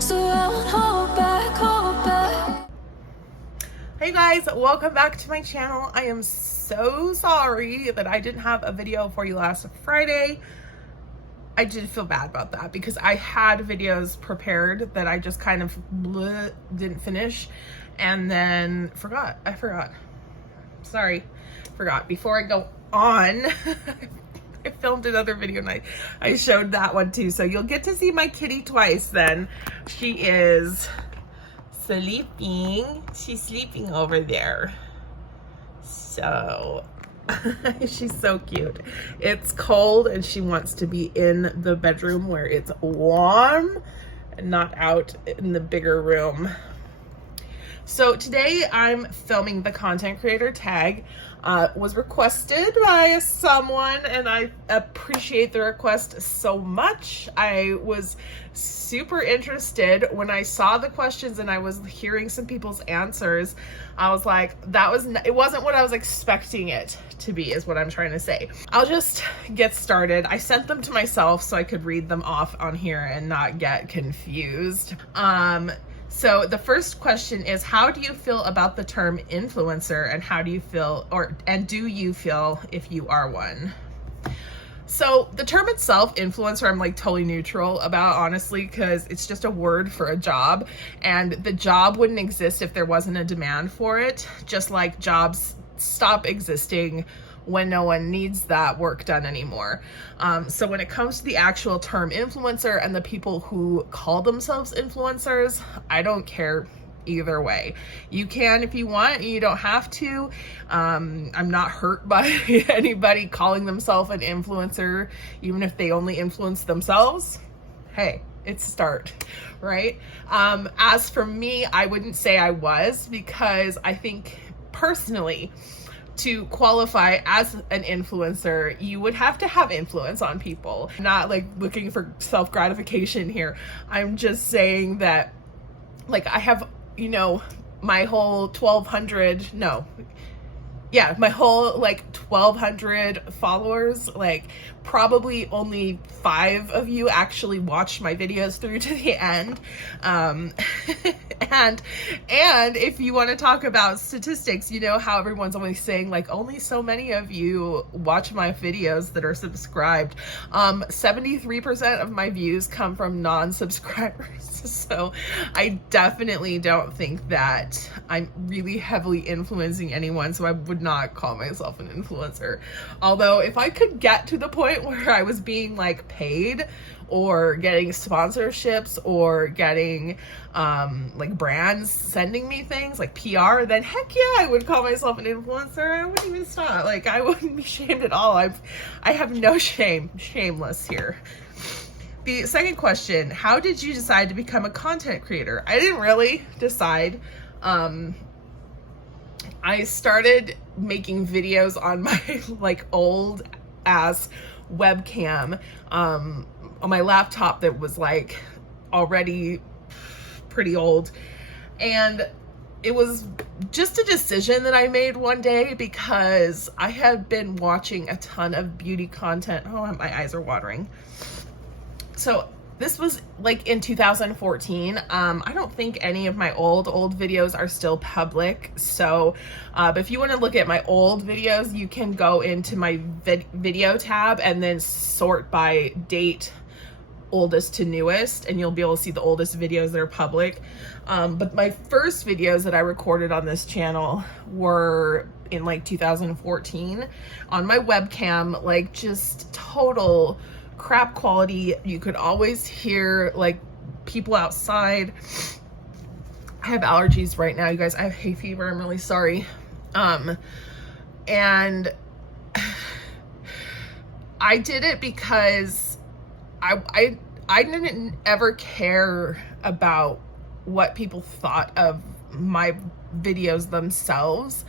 Surround, hold back, hold back. Hey guys, welcome back to my channel. I am so sorry that I didn't have a video for you last Friday. I did feel bad about that because I had videos prepared that I just kind of didn't finish and then forgot. Sorry, forgot. Before I go on, I filmed another video and I showed that one too. So you'll get to see my kitty twice then. She is sleeping. She's sleeping over there. So she's so cute. It's cold and she wants to be in the bedroom where it's warm and not out in the bigger room. So today I'm filming the content creator tag. Was requested by someone and I appreciate the request so much. I was super interested when I saw the questions and I was hearing some people's answers. I was like, it wasn't what I was expecting it to be, is what I'm trying to say. I'll just get started. I sent them to myself so I could read them off on here and not get confused. So the first question is, how do you feel about the term influencer, and how do you feel, and do you feel if you are one? So the term itself, influencer, I'm like totally neutral about, honestly, because it's just a word for a job, and the job wouldn't exist if there wasn't a demand for it, just like jobs stop existing when no one needs that work done anymore. So when it comes to the actual term influencer and the people who call themselves influencers, I don't care either way. You can if you want, you don't have to. I'm not hurt by anybody calling themselves an influencer, even if they only influence themselves. Hey, it's a start, right? As for me, I wouldn't say I was, because I think personally, to qualify as an influencer, you would have to have influence on people. I'm not like looking for self-gratification here. I'm just saying that, like, I have, my whole 1,200 followers, like probably only 5 of you actually watched my videos through to the end. And if you want to talk about statistics, you know how everyone's always saying like only so many of you watch my videos that are subscribed. 73% of my views come from non-subscribers. So I definitely don't think that I'm really heavily influencing anyone, so I would not call myself an influencer. Although if I could get to the point where I was being like paid or getting sponsorships or getting like brands sending me things like PR, then heck yeah, I would call myself an influencer. I wouldn't even stop. Like, I wouldn't be shamed at all. I have no shame. Shameless here. The second question, how did you decide to become a content creator? I didn't really decide. I started making videos on my like old ass webcam on my laptop that was like already pretty old, and it was just a decision that I made one day because I had been watching a ton of beauty content. Oh, my eyes are watering. So this was like in 2014. I don't think any of my old videos are still public. So, but if you want to look at my old videos, you can go into my video tab and then sort by date, oldest to newest, and you'll be able to see the oldest videos that are public. But my first videos that I recorded on this channel were in like 2014 on my webcam, like just total crap quality. You could always hear like people outside. I have allergies right now, you guys. I have hay fever. I'm really sorry. And I did it because I didn't ever care about what people thought of my videos themselves.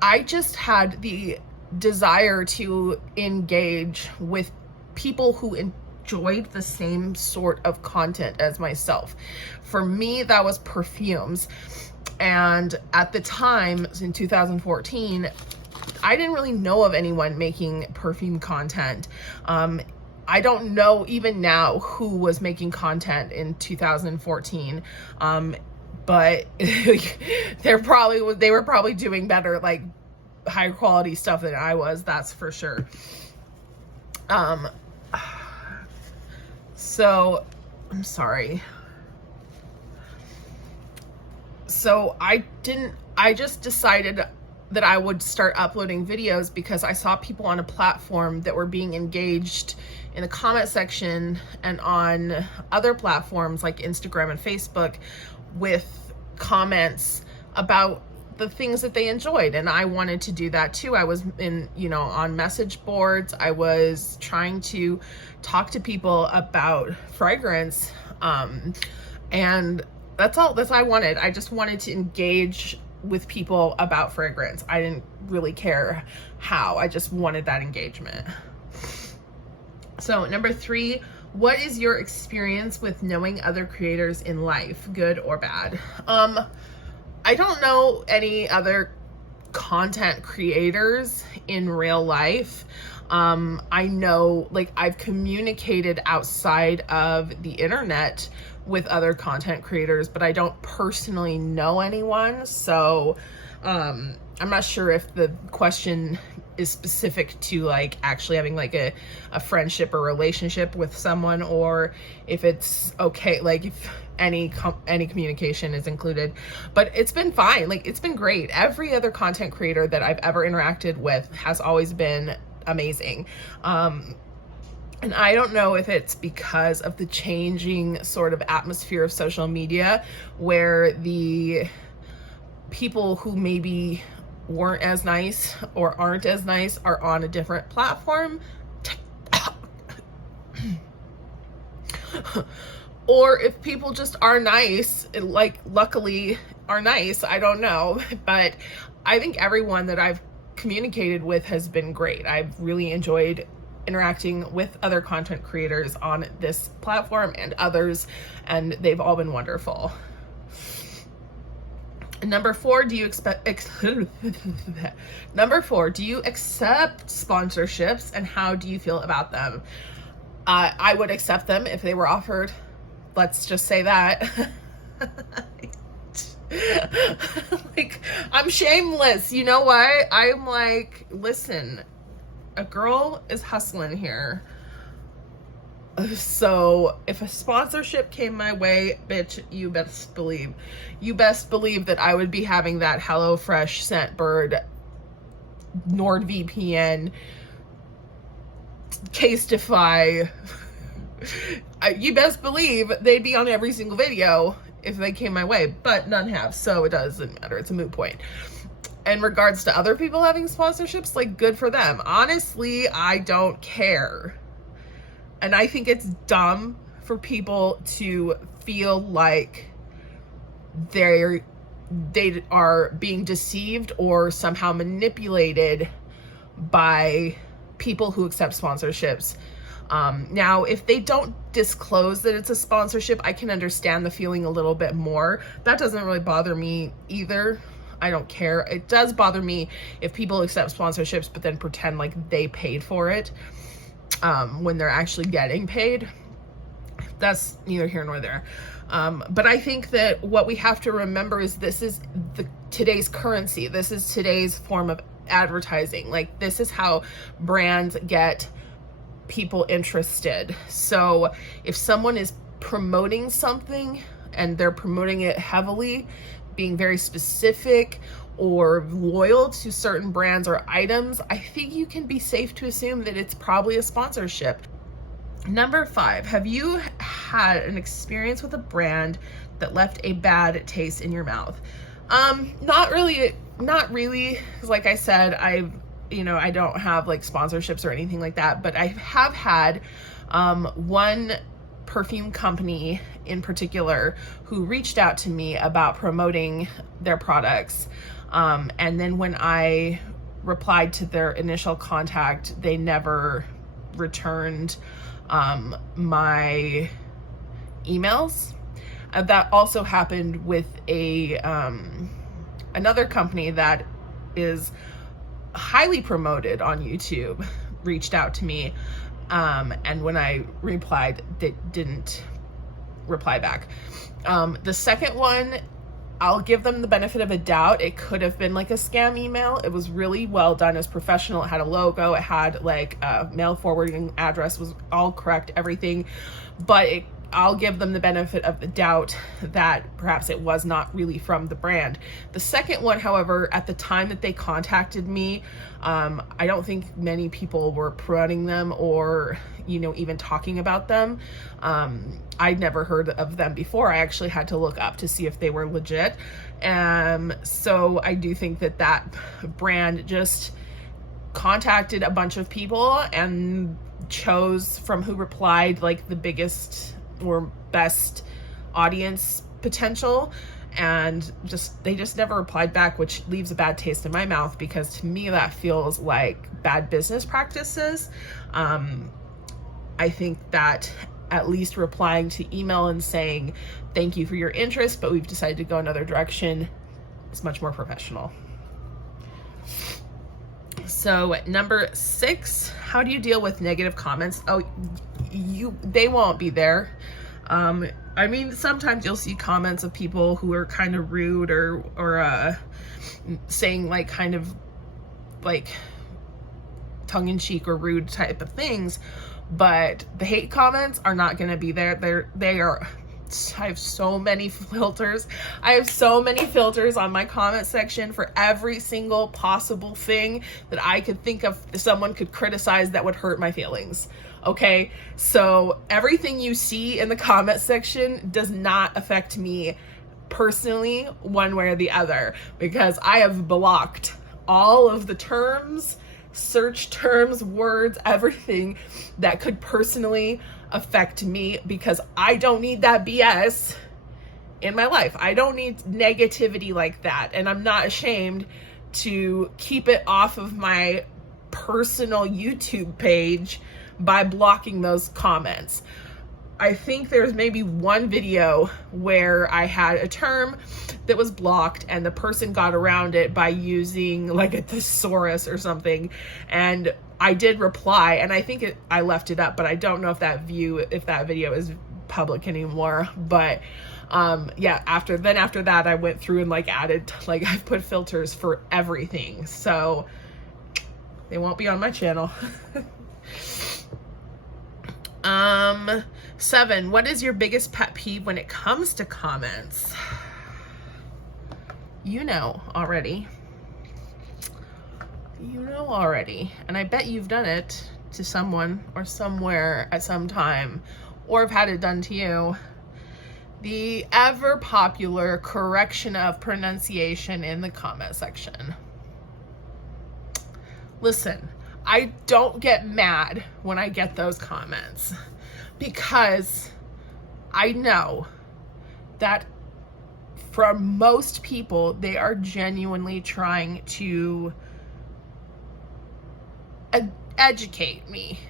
I just had the desire to engage with people who enjoyed the same sort of content as myself. For me, that was perfumes. And at the time, in 2014, I didn't really know of anyone making perfume content. I don't know even now who was making content in 2014, but they were probably doing better, like high quality stuff than I was, that's for sure. So I'm sorry. So I just decided that I would start uploading videos because I saw people on a platform that were being engaged in the comment section and on other platforms like Instagram and Facebook with comments about the things that they enjoyed, and I wanted to do that too. I was on message boards. I was trying to talk to people about fragrance, and that's all I wanted. I just wanted to engage with people about fragrance. I didn't really care how. I just wanted that engagement. So number 3, what is your experience with knowing other creators in life, good or bad? I don't know any other content creators in real life. I know, like, I've communicated outside of the internet with other content creators, but I don't personally know anyone. So I'm not sure if the question is specific to like actually having like a friendship or relationship with someone, or if it's okay, like if any communication is included. But it's been fine. Like, it's been great. Every other content creator that I've ever interacted with has always been amazing. And I don't know if it's because of the changing sort of atmosphere of social media, where the people who maybe weren't as nice or aren't as nice are on a different platform. Or if people just are nice, like luckily are nice, I don't know. But I think everyone that I've communicated with has been great. I've really enjoyed interacting with other content creators on this platform and others, and they've all been wonderful. Number 4, do you Number 4, do you accept sponsorships, and how do you feel about them? I would accept them if they were offered. Let's just say that. Like, I'm shameless. You know what? I'm like, listen, a girl is hustling here. So if a sponsorship came my way, bitch, you best believe that I would be having that HelloFresh, Scentbird, NordVPN, Casetify. You best believe they'd be on every single video if they came my way, but none have, so it doesn't matter. It's a moot point. In regards to other people having sponsorships, like, good for them. Honestly, I don't care. And I think it's dumb for people to feel like they are being deceived or somehow manipulated by people who accept sponsorships. Now, if they don't disclose that it's a sponsorship, I can understand the feeling a little bit more. That doesn't really bother me either. I don't care. It does bother me if people accept sponsorships but then pretend like they paid for it, when they're actually getting paid. That's neither here nor there. But I think that what we have to remember is this is today's currency. This is today's form of advertising. Like, this is how brands get people interested. So if someone is promoting something and they're promoting it heavily, being very specific or loyal to certain brands or items, I think you can be safe to assume that it's probably a sponsorship. Number 5, have you had an experience with a brand that left a bad taste in your mouth? Not really. Like I said, I don't have like sponsorships or anything like that, but I have had one perfume company in particular who reached out to me about promoting their products. And then when I replied to their initial contact, they never returned my emails. That also happened with another company that is highly promoted on YouTube, reached out to me, And when I replied, they didn't reply back. The second one, I'll give them the benefit of a doubt. It could have been like a scam email. It was really well done. It was professional. It had a logo. It had like a mail forwarding address, was all correct, everything. But I'll give them the benefit of the doubt that perhaps it was not really from the brand. The second one, however, at the time that they contacted me, I don't think many people were promoting them or, you know, even talking about them. I'd never heard of them before. I actually had to look up to see if they were legit. So I do think that that brand just contacted a bunch of people and chose from who replied like the biggest or best audience potential, and they just never replied back, which leaves a bad taste in my mouth, because to me that feels like bad business practices. I think that at least replying to email and saying thank you for your interest, but we've decided to go another direction, is much more professional. So number 6, how do you deal with negative comments? Oh, they won't be there. I mean, sometimes you'll see comments of people who are kind of rude or saying like kind of like tongue-in-cheek or rude type of things, but the hate comments are not going to be there. I have so many filters. I have so many filters on my comment section for every single possible thing that I could think of someone could criticize that would hurt my feelings. Okay, so everything you see in the comment section does not affect me personally one way or the other, because I have blocked all of the terms, search terms, words, everything that could personally affect me, because I don't need that BS in my life. I don't need negativity like that, and I'm not ashamed to keep it off of my personal YouTube page by blocking those comments. I think there's maybe one video where I had a term that was blocked and the person got around it by using like a thesaurus or something, and I did reply, and I think I left it up, but I don't know if that video is public anymore. But yeah, after that I went through and like added, like I've put filters for everything, so they won't be on my channel. 7, what is your biggest pet peeve when it comes to comments? You know already. And I bet you've done it to someone or somewhere at some time, or have had it done to you. The ever popular correction of pronunciation in the comment section. Listen, I don't get mad when I get those comments, because I know that for most people, they are genuinely trying to educate me.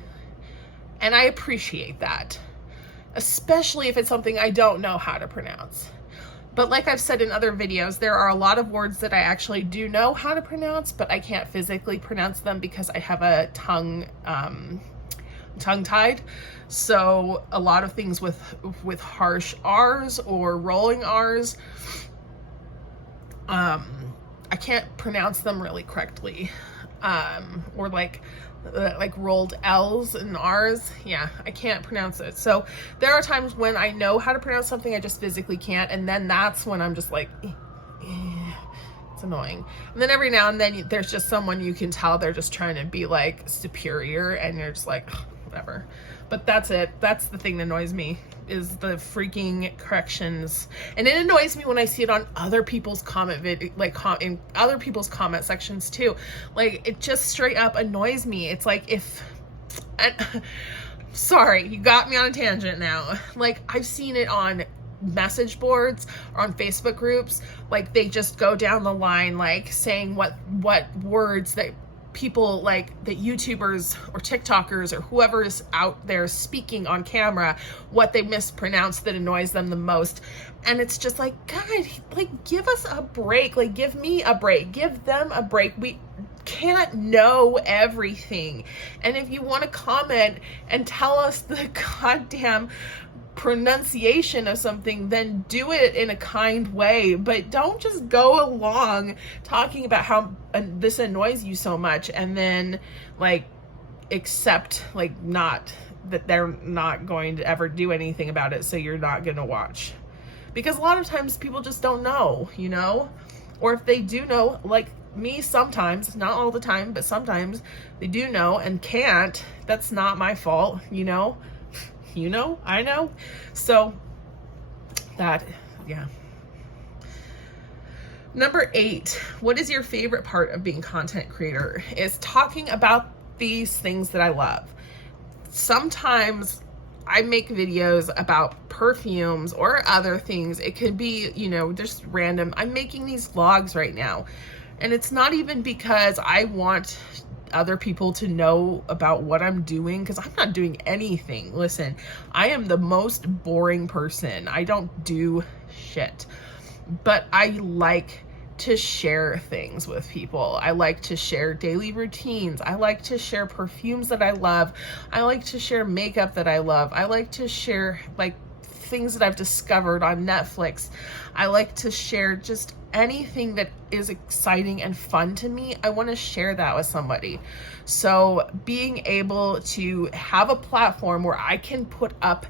And I appreciate that, especially if it's something I don't know how to pronounce. But like I've said in other videos, there are a lot of words that I actually do know how to pronounce, but I can't physically pronounce them because I have a tongue-tied. So a lot of things with harsh R's or rolling R's, I can't pronounce them really correctly. Or like rolled L's and R's. Yeah, I can't pronounce it. So there are times when I know how to pronounce something, I just physically can't. And then that's when I'm just like, it's annoying. And then every now and then there's just someone you can tell they're just trying to be like superior, and you're just like, whatever. But that's it. That's the thing that annoys me, is the freaking corrections. And it annoys me when I see it on other people's in other people's comment sections too. Like, it just straight up annoys me. It's like, sorry, you got me on a tangent now. Like, I've seen it on message boards or on Facebook groups. Like, they just go down the line, like saying what words that people, like the YouTubers or TikTokers or whoever is out there speaking on camera, what they mispronounce that annoys them the most. And it's just like, God, like, give us a break. Like, give me a break. Give them a break. can't know everything. And if you want to comment and tell us the goddamn pronunciation of something, then do it in a kind way, but don't just go along talking about how this annoys you so much and then like accept like not that they're not going to ever do anything about it, so you're not going to watch. Because a lot of times people just don't know, you know, or if they do know, like me, sometimes, not all the time, but sometimes they do know and can't. That's not my fault, you know. You know, I know. So that, yeah. Number 8, what is your favorite part of being a content creator? Is talking about these things that I love. Sometimes I make videos about perfumes or other things. It could be, you know, just random. I'm making these vlogs right now, and it's not even because I want other people to know about what I'm doing, because I'm not doing anything. Listen, I am the most boring person. I don't do shit, but I like to share things with people. I like to share daily routines. I like to share perfumes that I love. I like to share makeup that I love. I like to share like things that I've discovered on Netflix. I like to share just anything that is exciting and fun to me. I want to share that with somebody. So being able to have a platform where I can put up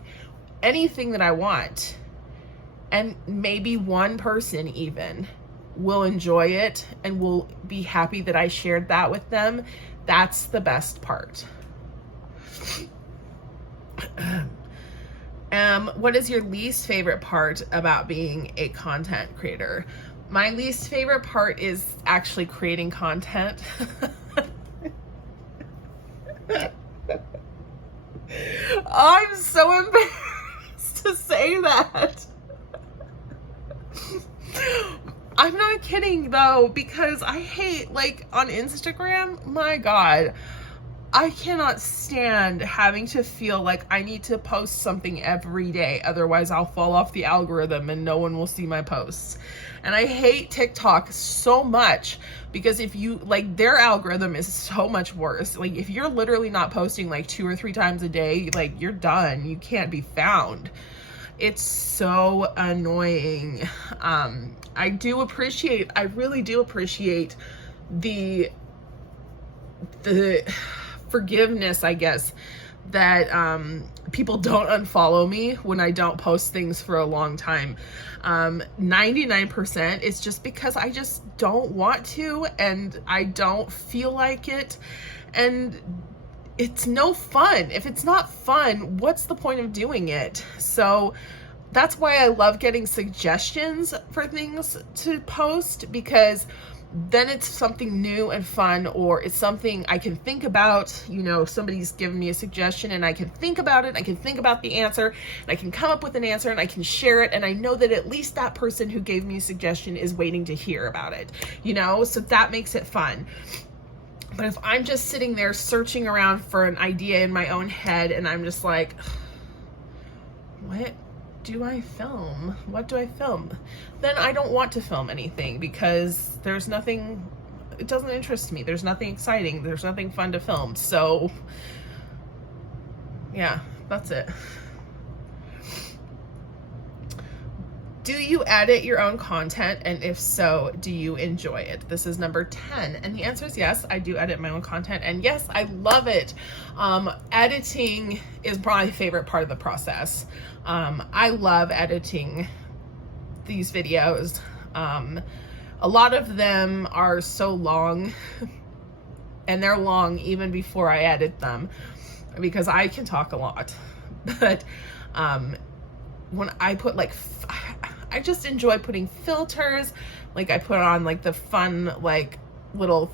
anything that I want, and maybe one person even will enjoy it and will be happy that I shared that with them, that's the best part. What is your least favorite part about being a content creator? My least favorite part is actually creating content. I'm so embarrassed to say that. I'm not kidding though, because I hate, like, on Instagram, my God, I cannot stand having to feel like I need to post something every day. Otherwise I'll fall off the algorithm and no one will see my posts. And I hate TikTok so much, because if you, like, their algorithm is so much worse. Like, if you're literally not posting like 2 or 3 times a day, like, you're done. You can't be found. It's so annoying. I really do appreciate the forgiveness, I guess, that people don't unfollow me when I don't post things for a long time. 99% is just because I just don't want to, and I don't feel like it, and it's no fun. If it's not fun, what's the point of doing it? So that's why I love getting suggestions for things to post, because then it's something new and fun, or it's something I can think about. You know, somebody's given me a suggestion and I can think about it. I can think about the answer, and I can come up with an answer, and I can share it. And I know that at least that person who gave me a suggestion is waiting to hear about it, you know, so that makes it fun. But if I'm just sitting there searching around for an idea in my own head, and I'm just like, what do I film? What do I film? Then I don't want to film anything, because there's nothing, it doesn't interest me. There's nothing exciting. There's nothing fun to film. So yeah, that's it. Do you edit your own content? And if so, do you enjoy it? This is number 10. And the answer is yes, I do edit my own content. And yes, I love it. Editing is probably my favorite part of the process. I love editing these videos. A lot of them are so long, and they're long even before I edit them, because I can talk a lot. But when I put like, I just enjoy putting filters. Like, I put on like the fun, like, little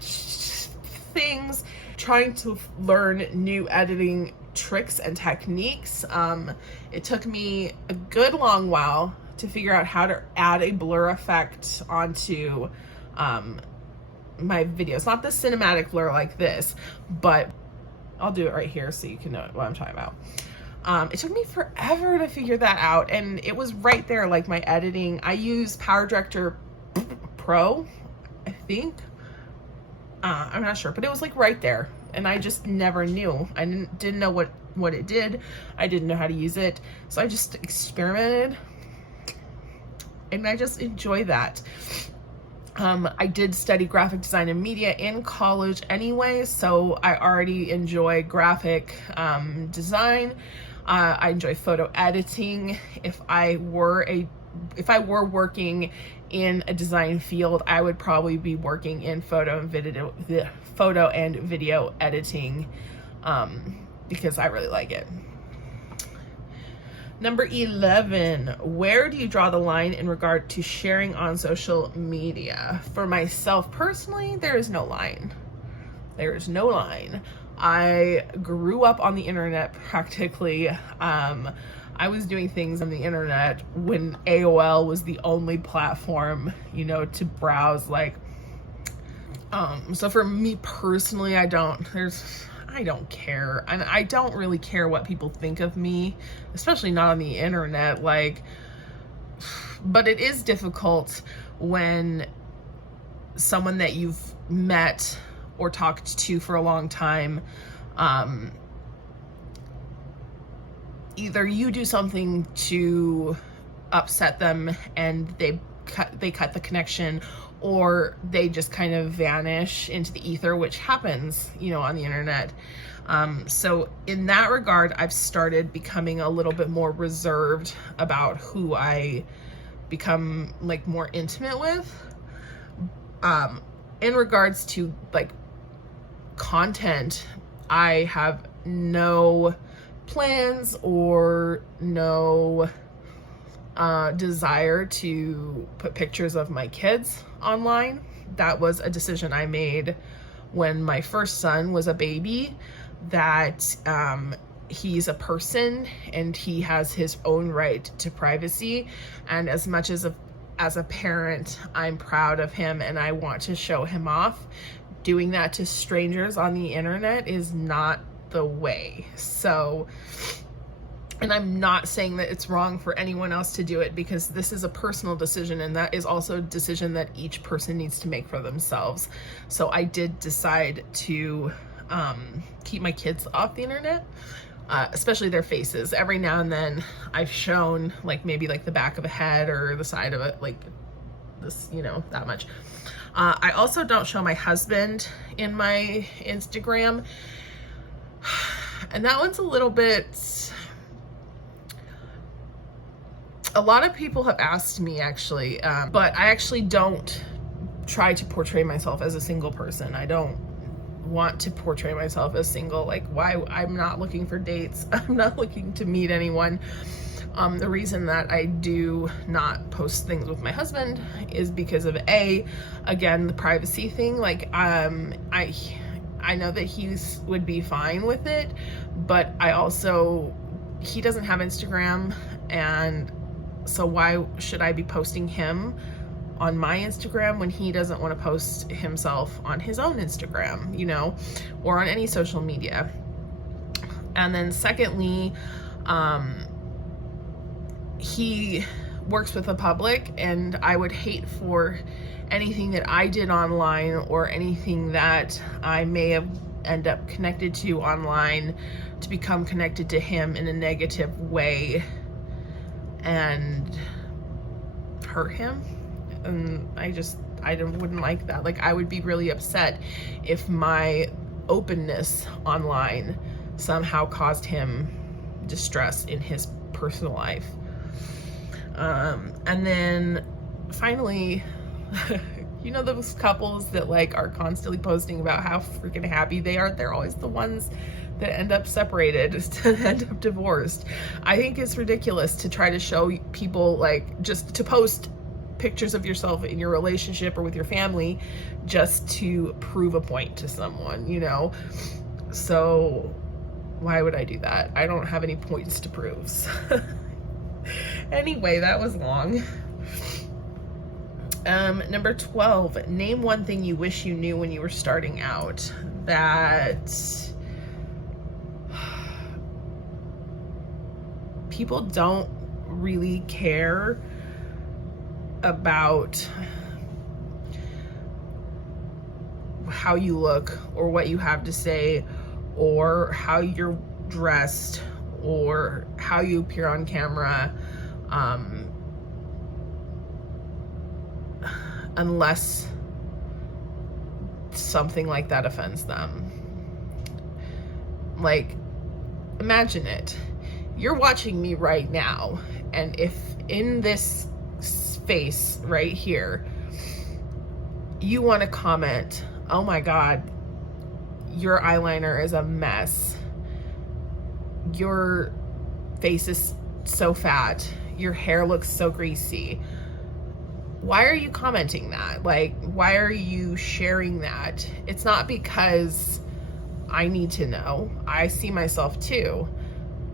things, trying to learn new editing tricks and techniques. It took me a good long while to figure out how to add a blur effect onto my videos. Not the cinematic blur like this, but I'll do it right here so you can know what I'm talking about. It took me forever to figure that out, and it was right there, like my editing. I use Power Director Pro, I think. I'm not sure, but it was like right there, and I just never knew. I didn't know what it did. I didn't know how to use it, so I just experimented, and I just enjoy that. I did study graphic design and media in college anyway, so I already enjoy graphic design. I enjoy photo editing. If I were working in a design field, I would probably be working in photo and video editing, because I really like it. Number 11, where do you draw the line in regard to sharing on social media? For myself personally, there is no line. There is no line. I grew up on the internet practically. I was doing things on the internet when AOL was the only platform, you know, to browse. Like, so for me personally, I don't care. And I don't really care what people think of me, especially not on the internet. Like, but it is difficult when someone that you've met or talked to for a long time, either you do something to upset them and they cut the connection, or they just kind of vanish into the ether, which happens, you know, on the internet. So in that regard, I've started becoming a little bit more reserved about who I become like more intimate with. In regards to like content, I have no plans or no desire to put pictures of my kids online. That was a decision I made when my first son was a baby, that he's a person and he has his own right to privacy, and as much as a parent, I'm proud of him and I want to show him off. Doing that to strangers on the internet is not the way. So, and I'm not saying that it's wrong for anyone else to do it, because this is a personal decision, and that is also a decision that each person needs to make for themselves. So I did decide to keep my kids off the internet, especially their faces. Every now and then I've shown like maybe like the back of a head or the side of it, like this, you know, that much. I also don't show my husband in my Instagram, and that one's a little bit, a lot of people have asked me actually, but I actually don't try to portray myself as a single person. I don't want to portray myself as single. Like, why? I'm not looking for dates. I'm not looking to meet anyone. The reason that I do not post things with my husband is because of again, the privacy thing. Like, I know that he would be fine with it, but he doesn't have Instagram, and so why should I be posting him on my Instagram when he doesn't want to post himself on his own Instagram, you know, or on any social media? And then secondly, he works with the public, and I would hate for anything that I did online or anything that I may have end up connected to online to become connected to him in a negative way and hurt him. And I wouldn't like that. Like, I would be really upset if my openness online somehow caused him distress in his personal life. And then finally, you know, those couples that like are constantly posting about how freaking happy they are, they're always the ones that end up separated, to end up divorced. I think it's ridiculous to try to show people, like, just to post pictures of yourself in your relationship or with your family just to prove a point to someone, you know? So why would I do that? I don't have any points to prove. Anyway, that was long. Number 12, name one thing you wish you knew when you were starting out. That people don't really care about how you look or what you have to say or how you're dressed or how you appear on camera, unless something like that offends them. Like, imagine it. You're watching me right now, and if in this space right here, you want to comment, oh my God, your eyeliner is a mess. Your face is so fat. Your hair looks so greasy. Why are you commenting that? Like, why are you sharing that? It's not because I need to know. I see myself too.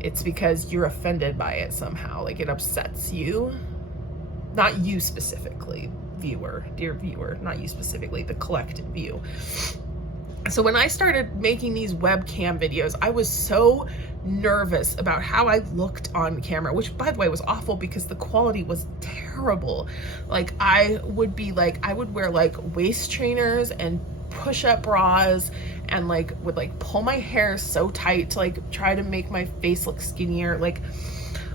It's because you're offended by it somehow. Like, it upsets you. Not you specifically, viewer, dear viewer, not you specifically, the collective view. So when I started making these webcam videos, I was so nervous about how I looked on camera, which by the way was awful because the quality was terrible. Like, I would wear like waist trainers and push-up bras and like would like pull my hair so tight to like try to make my face look skinnier. Like,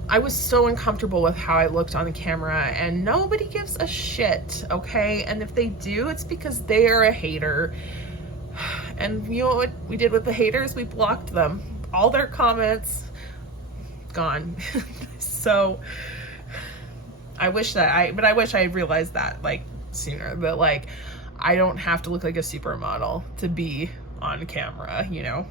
I was so uncomfortable with how I looked on the camera, and nobody gives a shit, okay? And if they do, it's because they are a hater. And you know what we did with the haters? We blocked them. All their comments gone. So I wish I had realized that like sooner, that like I don't have to look like a supermodel to be on camera, you know?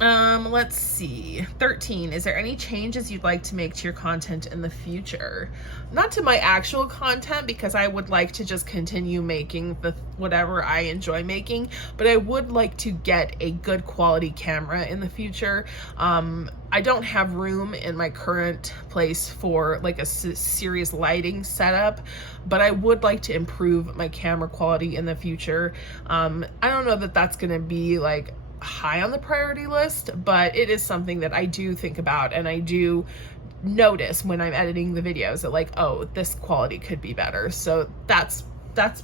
Let's see. 13. Is there any changes you'd like to make to your content in the future? Not to my actual content, because I would like to just continue making the whatever I enjoy making, but I would like to get a good quality camera in the future. I don't have room in my current place for like a serious lighting setup, but I would like to improve my camera quality in the future. I don't know that that's gonna be like high on the priority list, but it is something that I do think about, and I do notice when I'm editing the videos that like, oh, this quality could be better. So that's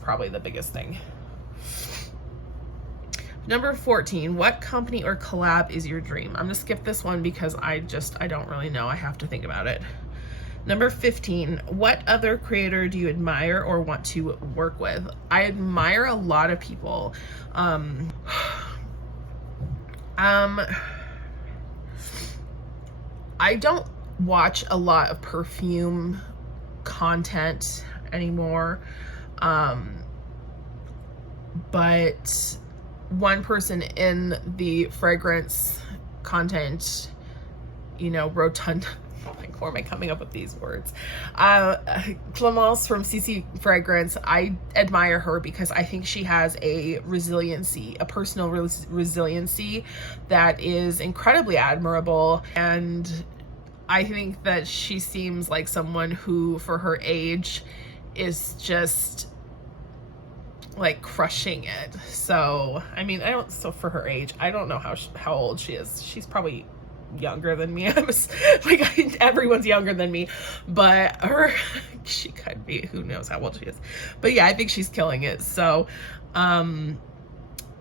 probably the biggest thing. Number 14, what company or collab is your dream? I'm gonna skip this one because I don't really know. I have to think about it. Number 15, what other creator do you admire or want to work with? I admire a lot of people. I don't watch a lot of perfume content anymore, but one person in the fragrance content, you know, rotund, like, where am I coming up with these words? Clemence from CC Fragrance, I admire her because I think she has a resiliency, a personal resiliency that is incredibly admirable. And I think that she seems like someone who, for her age, is just like crushing it. So, I mean, for her age, I don't know how old she is. She's probably younger than me. I was like, everyone's younger than me, but she could be, who knows how old she is. But yeah, I think she's killing it. So,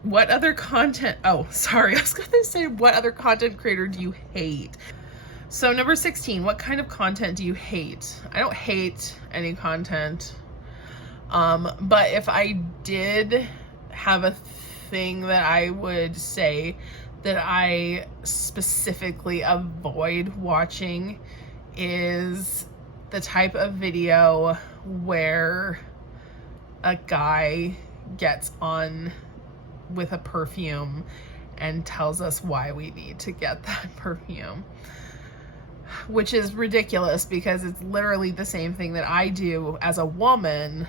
what other content, oh, sorry, I was gonna say, what other content creator do you hate? So number 16, what kind of content do you hate? I don't hate any content. But if I did have a thing that I would say that I specifically avoid watching, is the type of video where a guy gets on with a perfume and tells us why we need to get that perfume. Which is ridiculous because it's literally the same thing that I do as a woman,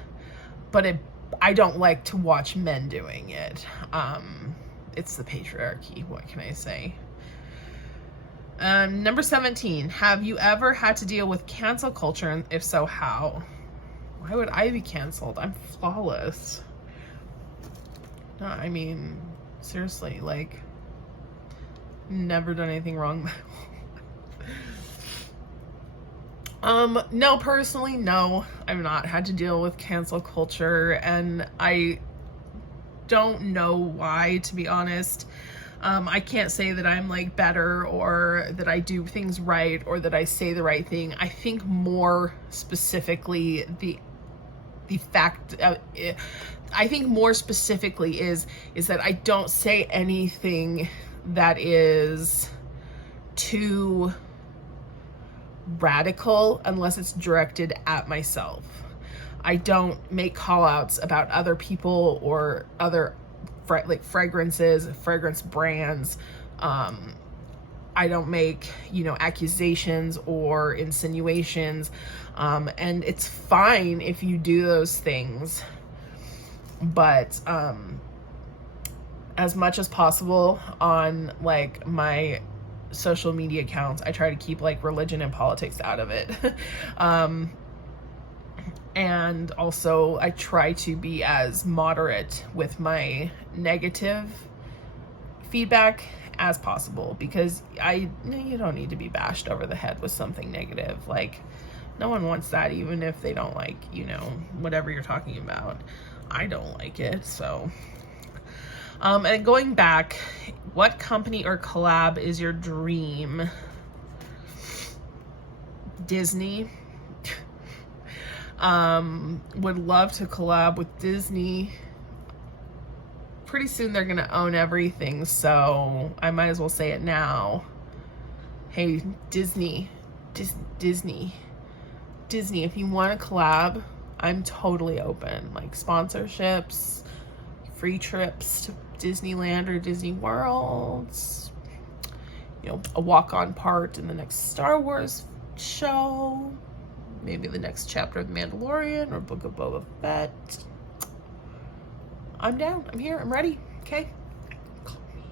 but I don't like to watch men doing it. It's the patriarchy, what can I say? Number 17, have you ever had to deal with cancel culture, and if so, how? Why would I be canceled? I'm flawless. No, I mean, seriously, like, never done anything wrong. No, personally, no, I've not had to deal with cancel culture, and I don't know why, to be honest. I can't say that I'm like better or that I do things right or that I say the right thing. I think more specifically the fact I think more specifically is that I don't say anything that is too radical unless it's directed at myself. I don't make call outs about other people or other like fragrances, fragrance brands. I don't make, you know, accusations or insinuations. And it's fine if you do those things. But as much as possible on like my social media accounts, I try to keep like religion and politics out of it. And also I try to be as moderate with my negative feedback as possible, because you don't need to be bashed over the head with something negative. Like, no one wants that, even if they don't like, you know, whatever you're talking about. I don't like it. So and going back, what company or collab is your dream? Disney. Would love to collab with Disney. Pretty soon they're gonna own everything, so I might as well say it now. Hey, Disney, Disney, if you want to collab, I'm totally open. Like sponsorships, free trips to Disneyland or Disney World, you know, a walk-on part in the next Star Wars show, maybe the next chapter of The Mandalorian or Book of Boba Fett. I'm down. I'm here. I'm ready. Okay. Call me.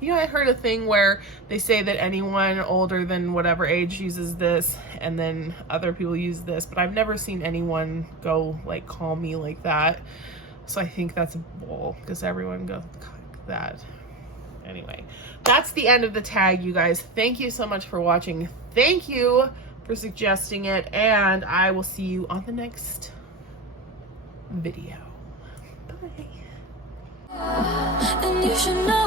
You know, I heard a thing where they say that anyone older than whatever age uses this, and then other people use this, but I've never seen anyone go like call me like that. So I think that's a bull, because everyone goes like that. Anyway, that's the end of the tag, you guys. Thank you so much for watching. Thank you for suggesting it, and I will see you on the next video. Bye. And you should know